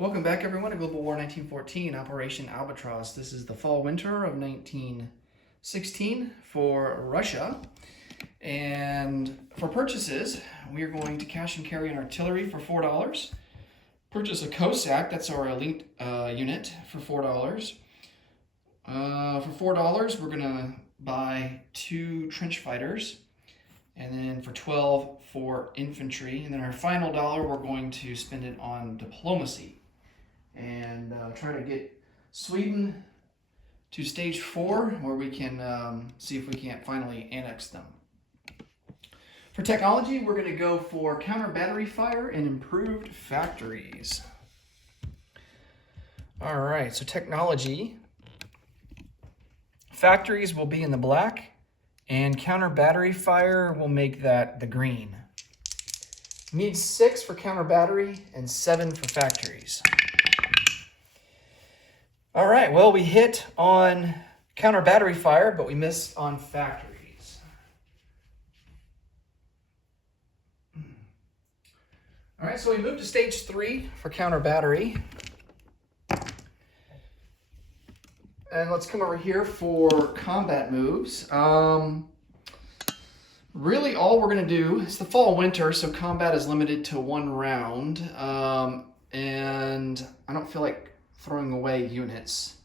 Welcome back, everyone, to Global War 1914, Operation Albatross. This is the fall-winter of 1916 for Russia. And for purchases, we are going to cash and carry an artillery for $4. Purchase a Cossack, that's our elite unit, for $4. For $4, we're going to buy 2 trench fighters. And then for $12 for infantry. And then our final dollar, we're going to spend it on diplomacy. And try to get Sweden to stage 4, where we can see if we can't finally annex them. For technology, we're going to go for counter battery fire and improved factories. All right, so technology. Factories will be in the black, and counter battery fire will make that the green. Need 6 for counter battery and 7 for factories. All right, well, we hit on counter battery fire, but we missed on factories. All right, so we moved to stage 3 for counter battery. And let's come over here for combat moves. Really, all we're going to do, it's the fall winter, so combat is limited to 1 round. And I don't feel like throwing away units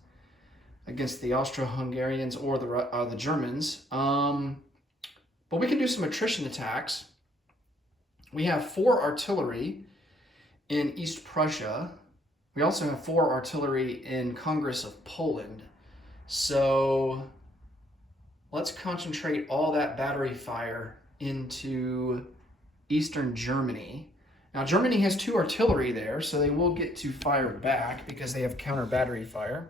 against the Austro-Hungarians or the Germans. But we can do some attrition attacks. We have 4 artillery in East Prussia. We also have 4 artillery in Congress of Poland. So let's concentrate all that battery fire into Eastern Germany. Now, Germany has 2 artillery there, so they will get to fire back because they have counter battery fire.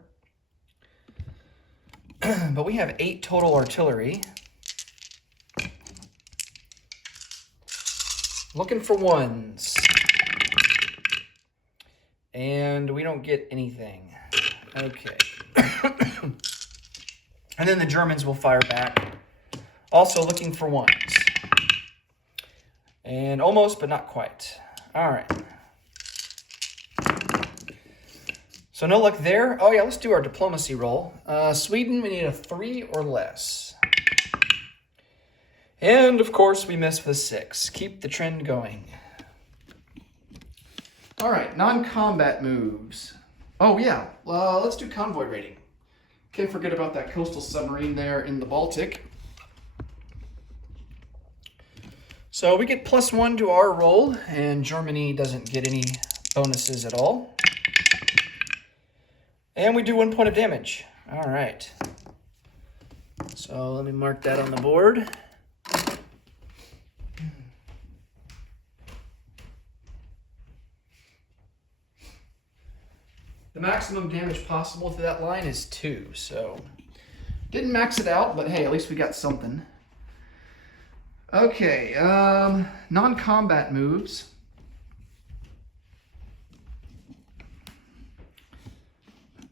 But we have 8 total artillery. Looking for 1s. And we don't get anything. Okay. And then the Germans will fire back. Also looking for 1s. And almost, but not quite. All right. So no luck there. Oh yeah, let's do our diplomacy roll. Sweden, we need a 3 or less. And of course, we missed with a 6. Keep the trend going. All right, non-combat moves. Oh yeah, let's do convoy raiding. Can't forget about that coastal submarine there in the Baltic. So we get +1 to our roll, and Germany doesn't get any bonuses at all. And we do 1 point of damage. All right. So let me mark that on the board. The maximum damage possible to that line is 2, so didn't max it out, but hey, at least we got something. Okay, non-combat moves.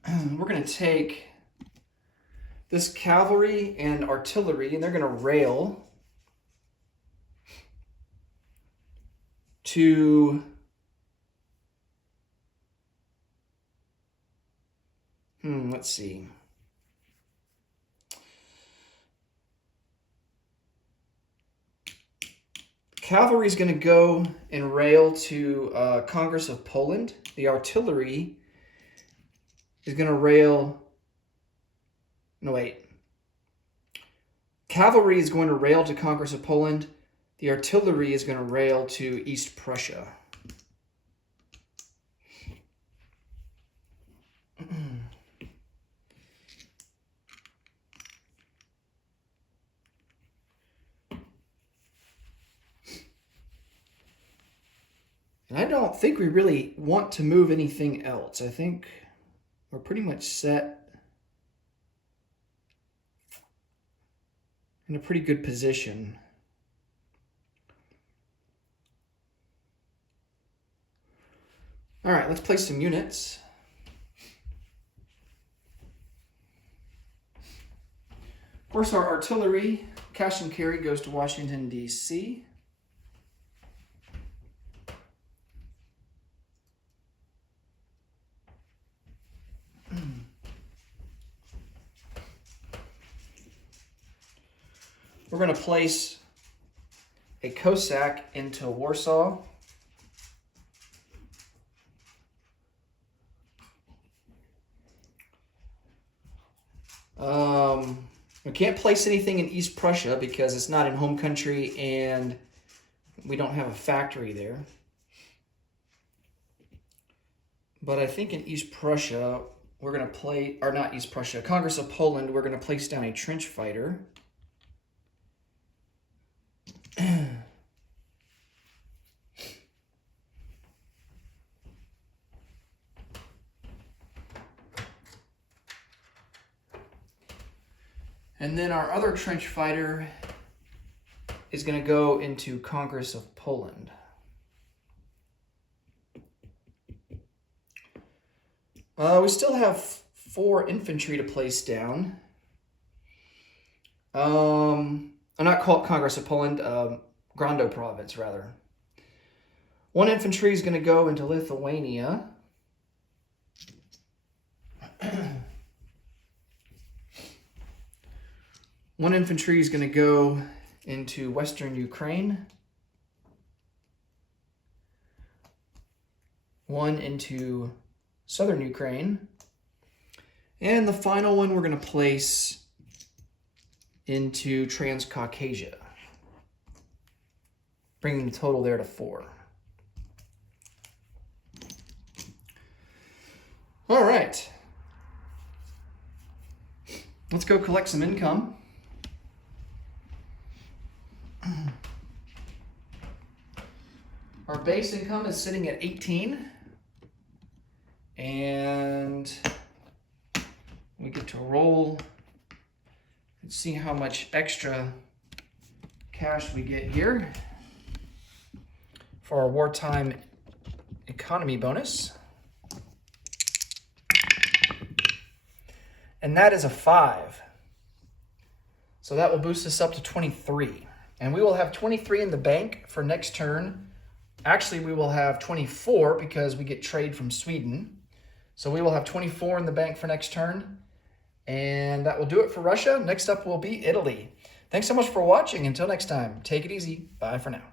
We're going to take this cavalry and artillery, and they're going to rail to let's see. Cavalry is going to go and rail to Congress of Poland. The artillery is going to rail... No, wait. Cavalry is going to rail to Congress of Poland. The artillery is going to rail to East Prussia. And I don't think we really want to move anything else. I think we're pretty much set in a pretty good position. All right, let's place some units. Of course, our artillery, cash and carry, goes to Washington, D.C. We're going to place a Cossack into Warsaw. We can't place anything in East Prussia because it's not in home country and we don't have a factory there. But I think in East Prussia, we're going to play, or not East Prussia, Congress of Poland, we're going to place down a trench fighter. And then our other trench fighter is going to go into Congress of Poland. We still have 4 infantry to place down. I'm not called Congress of Poland, Grando province, rather. 1 infantry is going to go into Lithuania. One infantry is going to go into Western Ukraine. 1 into Southern Ukraine. And the final one we're going to place into Transcaucasia, bringing the total there to 4. All right. Let's go collect some income. Our base income is sitting at 18. And we get to roll and see how much extra cash we get here for our wartime economy bonus. And that is a 5. So that will boost us up to 23. And we will have 23 in the bank for next turn. Actually, we will have 24 because we get trade from Sweden. So we will have 24 in the bank for next turn. And that will do it for Russia. Next up will be Italy. Thanks so much for watching. Until next time, take it easy. Bye for now.